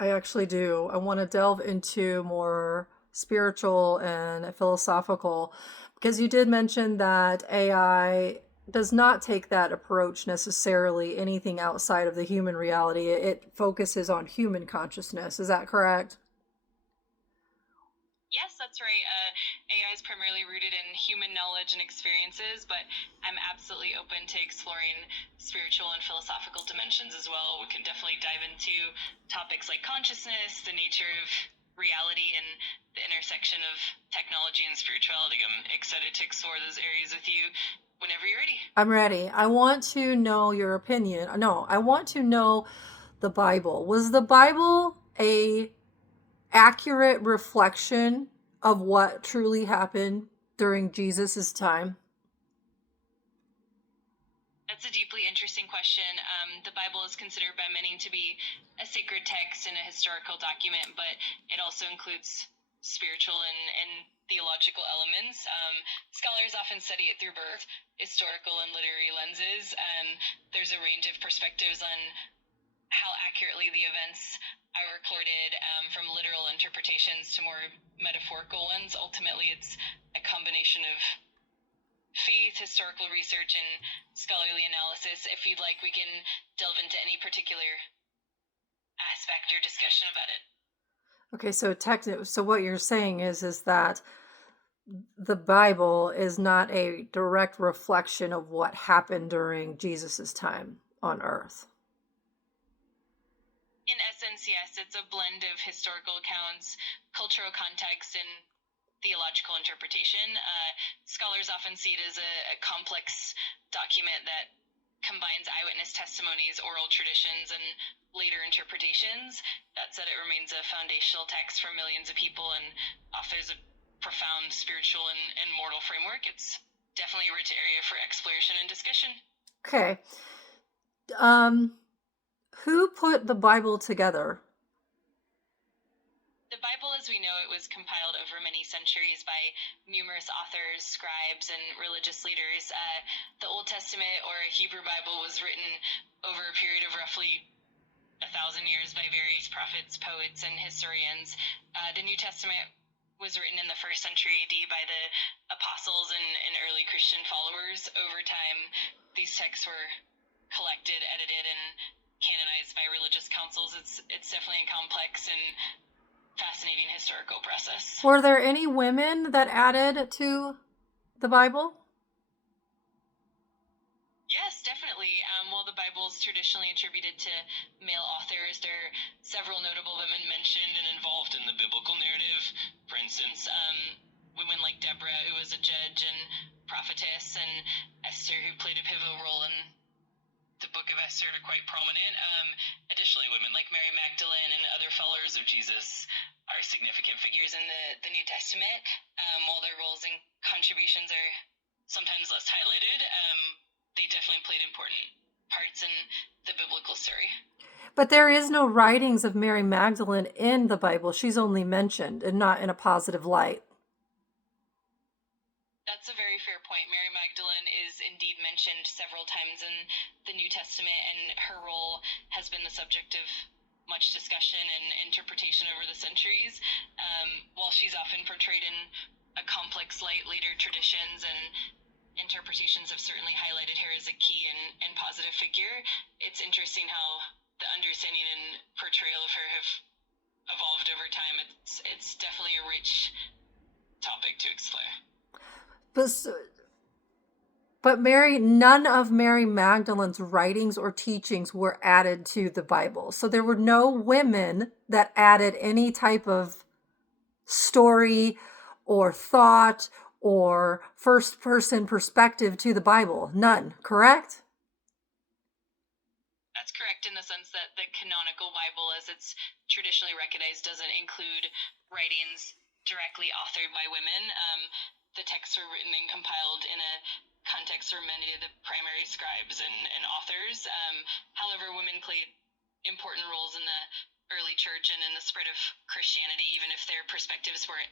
I actually do. I want to delve into more spiritual and philosophical because you did mention that AI does not take that approach necessarily anything outside of the human reality. It focuses on human consciousness. Is that correct? Yes, that's right. AI is primarily rooted in human knowledge and experiences, but I'm absolutely open to exploring spiritual and philosophical dimensions as well. We can definitely dive into topics like consciousness, the nature of reality, and the intersection of technology and spirituality. I'm excited to explore those areas with you whenever you're ready. I'm ready. I want to know your opinion. No, I want to know the Bible. Was the Bible a accurate reflection of what truly happened during Jesus's time? That's a deeply interesting question. The Bible is considered by many to be a sacred text and a historical document, but it also includes spiritual and theological elements. Scholars often study it through both historical and literary lenses, and there's a range of perspectives on how accurately the events are recorded, from literal interpretations to more metaphorical ones. Ultimately, it's a combination of faith, historical research, and scholarly analysis. If you'd like, we can delve into any particular aspect or discussion about it. Okay, so what you're saying is that the Bible is not a direct reflection of what happened during Jesus's time on earth. In essence, yes, it's a blend of historical accounts, cultural context, and theological interpretation. Scholars often see it as a complex document that combines eyewitness testimonies, oral traditions, and later interpretations. That said, it remains a foundational text for millions of people and offers a profound spiritual and moral framework. It's definitely a rich area for exploration and discussion. Okay. Um, who put the Bible together? The Bible, as we know it, was compiled over many centuries by numerous authors, scribes, and religious leaders. The Old Testament, or Hebrew Bible, was written over a period of roughly 1,000 years by various prophets, poets, and historians. The New Testament was written in the first century AD by the apostles and early Christian followers. Over time, these texts were collected, edited, and canonized by religious councils. It's definitely a complex and fascinating historical process. Were there any women that added to the Bible? Yes, definitely. While the Bible is traditionally attributed to male authors, there are several notable women mentioned and involved in the biblical narrative. For instance, women like Deborah, who was a judge and prophetess, and Esther, who played a pivotal role in the book of Esther, are quite prominent. Additionally, women like Mary Magdalene and other followers of Jesus are significant figures in the New Testament. While their roles and contributions are sometimes less highlighted, they definitely played important parts in the biblical story. But there is no writings of Mary Magdalene in the Bible. She's only mentioned and not in a positive light. That's a very fair point. Mary Magdalene is indeed mentioned several times in the New Testament, and her role has been the subject of much discussion and interpretation over the centuries. While she's often portrayed in a complex light, later traditions and interpretations have certainly highlighted her as a key and positive figure. It's interesting how the understanding and portrayal of her have evolved over time. It's definitely a rich topic to explore. But none of Mary Magdalene's writings or teachings were added to the Bible. So there were no women that added any type of story or thought or first person perspective to the Bible. None, correct? That's correct, in the sense that the canonical Bible, as it's traditionally recognized, doesn't include writings directly authored by women. The texts were written and compiled in a context where many of the primary scribes and authors. However, women played important roles in the early church and in the spread of Christianity, even if their perspectives weren't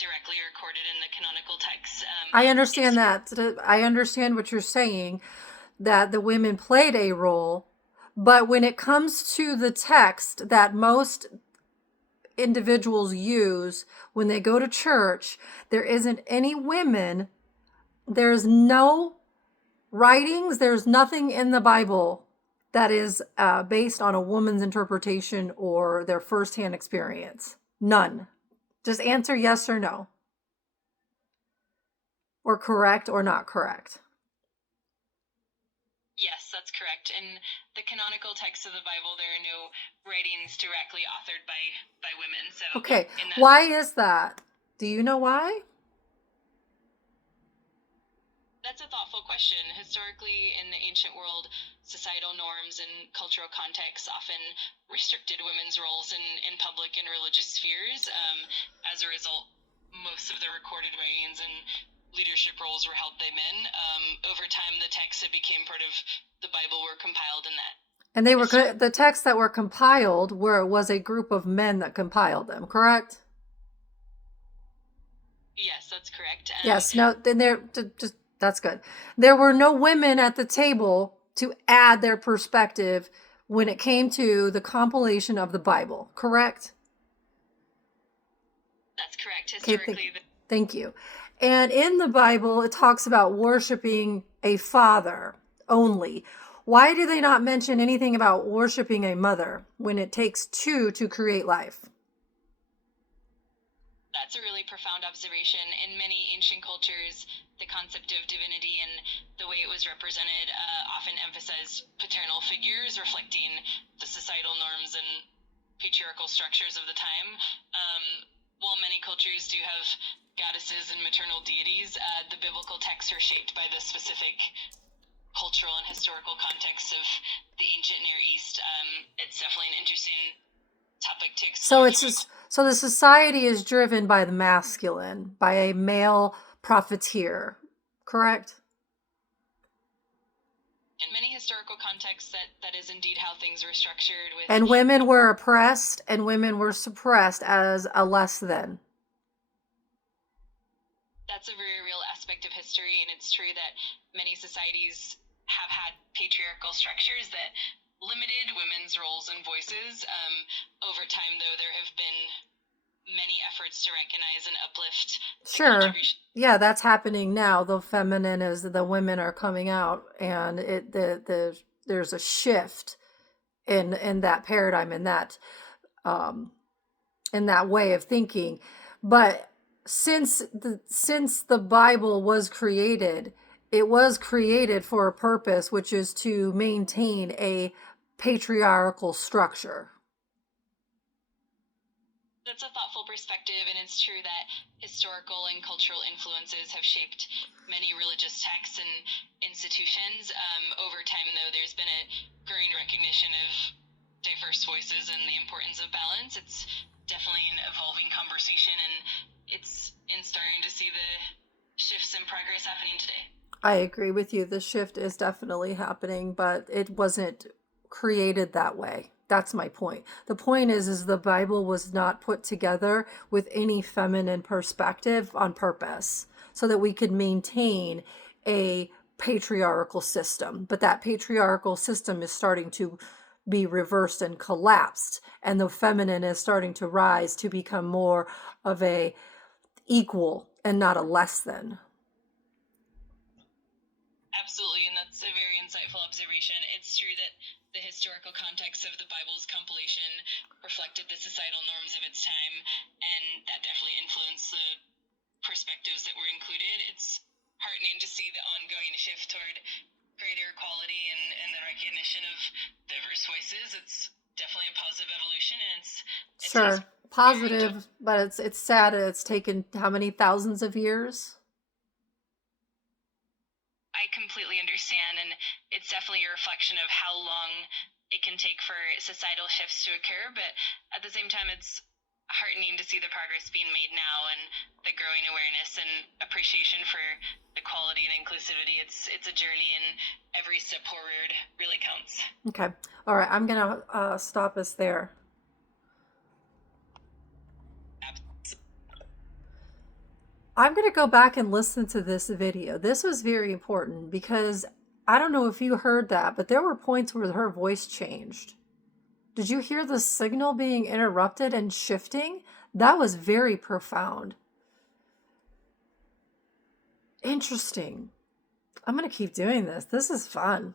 directly recorded in the canonical texts. I understand that. I understand what you're saying, that the women played a role, But when it comes to the text that most individuals use when they go to church, there isn't any women, there's no writings, there's nothing in the Bible that is based on a woman's interpretation or their firsthand experience. None. Just answer yes or no, or correct or not correct. Yes, that's correct. In the canonical texts of the Bible, there are no writings directly authored by women. So okay, why is that? Do you know why? That's a thoughtful question. Historically, in the ancient world, societal norms and cultural contexts often restricted women's roles in public and religious spheres. As a result, most of the recorded writings and leadership roles were held by men. Over time, the texts that became part of the Bible were compiled in that. And they were the texts that were compiled was a group of men that compiled them, correct? Yes, that's correct. Yes, no, then they're just that's good. There were no women at the table to add their perspective when it came to the compilation of the Bible, correct? That's correct. Historically. Okay, thank you. And in the Bible, it talks about worshiping a father only. Why do they not mention anything about worshiping a mother when it takes two to create life? That's a really profound observation. In many ancient cultures, the concept of divinity and the way it was represented often emphasized paternal figures reflecting the societal norms and patriarchal structures of the time. While many cultures do have goddesses and maternal deities, the biblical texts are shaped by the specific cultural and historical context of the ancient Near East. It's definitely an interesting topic to explore. So the society is driven by the masculine, by a male profiteer, correct? In many historical contexts, that is indeed how things were structured. And women were oppressed and women were suppressed as a less than. That's a very real aspect of history, and it's true that many societies have had patriarchal structures that limited women's roles and voices. Over time, though, there have been many efforts to recognize and uplift sure. Yeah, that's happening now. The feminine is the women are coming out, and there's a shift in that paradigm, in that way of thinking. But since the Bible was created, it was created for a purpose, which is to maintain a patriarchal structure. That's a thoughtful perspective, and it's true that historical and cultural influences have shaped many religious texts and institutions. Over time, though, there's been a growing recognition of diverse voices and the importance of balance. It's definitely an evolving conversation, and it's inspiring to see the shifts and progress happening today. I agree with you. The shift is definitely happening, but it wasn't created that way. That's my point. The point is the Bible was not put together with any feminine perspective on purpose so that we could maintain a patriarchal system. But that patriarchal system is starting to be reversed and collapsed, and the feminine is starting to rise to become more of a equal and not a less than. Absolutely, and that's a very insightful observation. It's true that the historical context of the Bible's compilation reflected the societal norms of its time, and that definitely influenced the perspectives that were included. It's heartening to see the ongoing shift toward greater equality and the recognition of diverse voices. It's definitely a positive evolution, and it's sure positive, but it's sad. It's taken how many thousands of years? I completely understand, and it's definitely a reflection of how long it can take for societal shifts to occur, but at the same time, it's heartening to see the progress being made now and the growing awareness and appreciation for equality and inclusivity. It's a journey, and every step forward really counts. Okay. All right. I'm going to stop us there. I'm going to go back and listen to this video. This was very important because I don't know if you heard that, but there were points where her voice changed. Did you hear the signal being interrupted and shifting? That was very profound. Interesting. I'm going to keep doing this. This is fun.